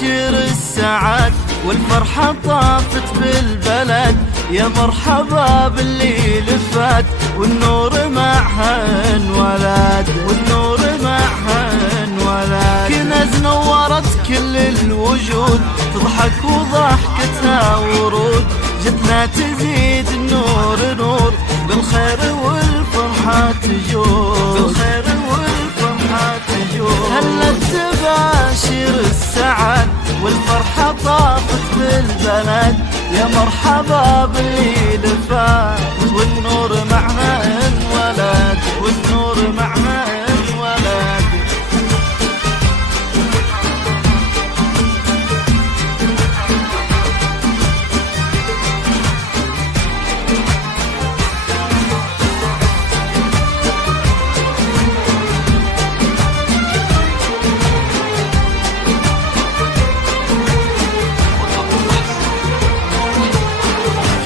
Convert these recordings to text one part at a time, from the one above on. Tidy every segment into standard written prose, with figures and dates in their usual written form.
تباشر السعد والفرحة طافت بالبلد، يا مرحبا باللي لفت والنور معها انولد، والنور معها انولد. كنز نورت كل الوجود، تضحك وضحكتها ورود، جتنا تزيد النور نور، بالخير والفرحة تجود، بالخير والفرحة تجود. هلت تباشر السعد والفرحة طافت بالبلد، يا مرحبا باللي لفت والنور معها انولد، والنور معها انولد.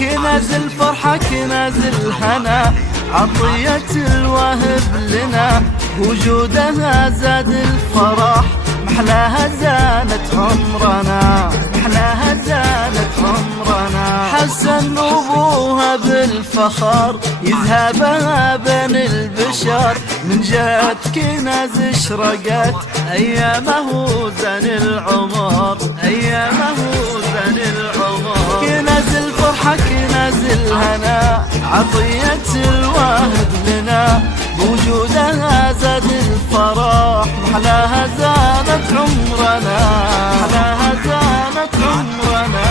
كنز الفرحة كنز الهنا، عطية الواهب لنا، وجودها زاد الفرح، محلاها زانت عمرنا، محلاها زانت عمرنا. حسن أبوها بالفخر يذهبها بين البشر، من جهة كنز اشرقت أيامه زان العمر، أيامه زان العمر. كنز الفرحة كنز الهنا، عطية الواهب لنا، بوجودها زاد الفرح، محلاها زانت عمرنا، محلاها زانت عمرنا.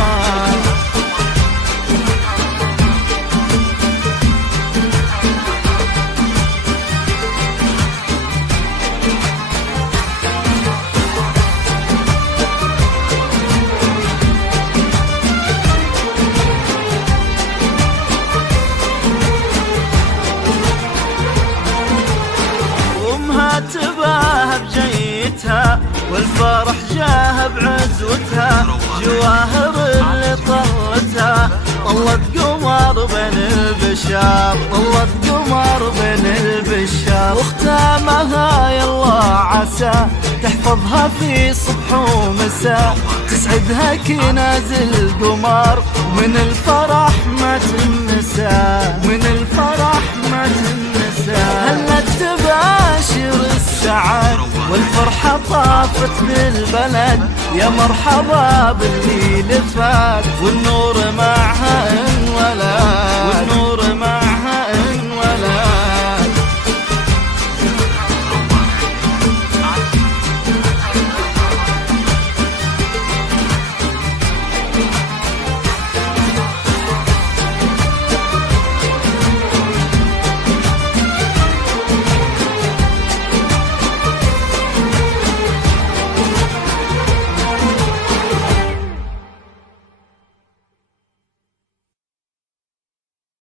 تباها بجيتها والفرح جاها بعزوتها، جواهر اللي طلتها طلت قمر بين البشر، طلت قمر بين البشر. واختامها يلا عسى تحفظها في صبح ومساء، تسعدها كناز القمر، من الفرح ما تنسى، من الفرح ما تنسى. هلت تباشر السعد والفرحة طافت بالبلد، يا مرحبا باللي لفت والنور معها انولد، والنور